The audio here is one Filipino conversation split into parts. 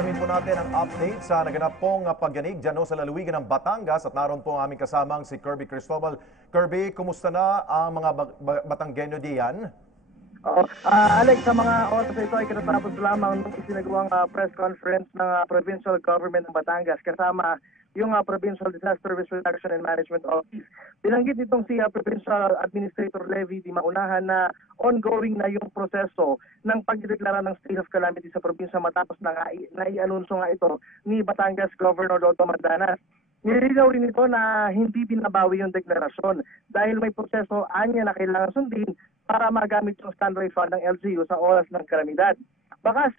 Alamin po natin ang update sa naganap pong pagyanig dyan sa lalawigan ng Batangas at naroon po ang aming kasamang si Kirby Cristobal. Kirby, kumusta na ang mga Batanggenyo diyan? Alex, sa mga oras na ito ay katatapos lamang nung isinagawang press conference ng Provincial Government ng Batangas kasama yung Provincial Disaster Risk Reduction and Management Office. Binanggit nitong si Provincial Administrator Levy di Maunahan na ongoing na yung proseso ng pagdeklara ng state of calamity sa probinsya matapos na i-anunsyo nga ito ni Batangas Governor Dodo Mandanas. Nililinaw rin ito na hindi binabawi yung deklarasyon dahil may proseso anya na kailangan sundin para magamit yung standby fund ng LGU sa oras ng kalamidad. Bakas,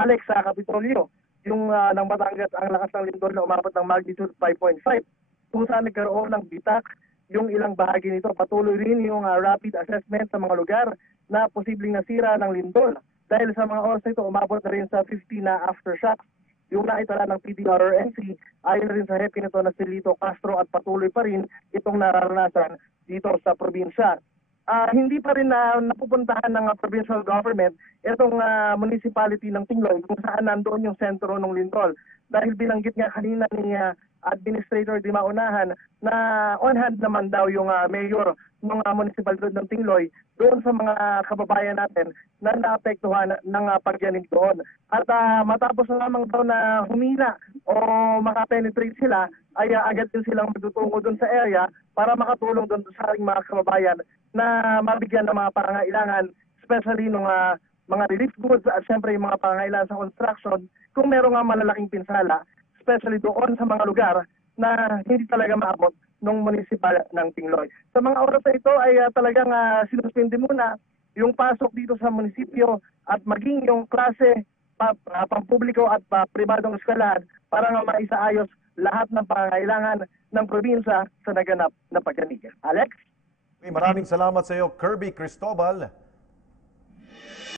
Alex, sa Kapitolyo, yung ng Batangas, ang lakas ng lindol na umabot ng magnitude 5.5. Kung saan nagkaroon ng bitak yung ilang bahagi nito. Patuloy rin yung rapid assessment sa mga lugar na posibleng nasira ng lindol. Dahil sa mga oras nito, umabot na rin sa 50 na aftershocks. Yung naitala ng PDRRNC, ayon rin sa hepe nito na si Lito Castro at patuloy pa rin itong nararanasan dito sa probinsya. Hindi pa rin napupuntahan ng provincial government itong municipality ng Tingloy kung saan nandoon yung sentro ng lindol. Dahil binanggit nga kanina ni Administrator Di Maunahan na on hand naman daw yung mayor ng municipality ng Tingloy doon sa mga kababayan natin na naapektuhan ng pagyanig doon. At matapos na lamang daw na humina o makapenetrate sila, ay agad din silang magtutungo doon sa area para makatulong doon sa ating mga kababayan na mabigyan ng mga pangangailangan, especially ng mga relief goods at syempre yung mga pangangailangan sa construction kung meron nga malalaking pinsala, especially doon sa mga lugar na hindi talaga maabot ng municipal ng Tingloy. Sa mga oras na ito ay talagang sinuspindi muna yung pasok dito sa munisipyo at maging yung klase pampubliko at pribadong eskwelahan para nga maisaayos lahat ng pangangailangan ng probinsya sa naganap na pagyanig. Alex? Maraming salamat sa iyo, Kirby Cristobal.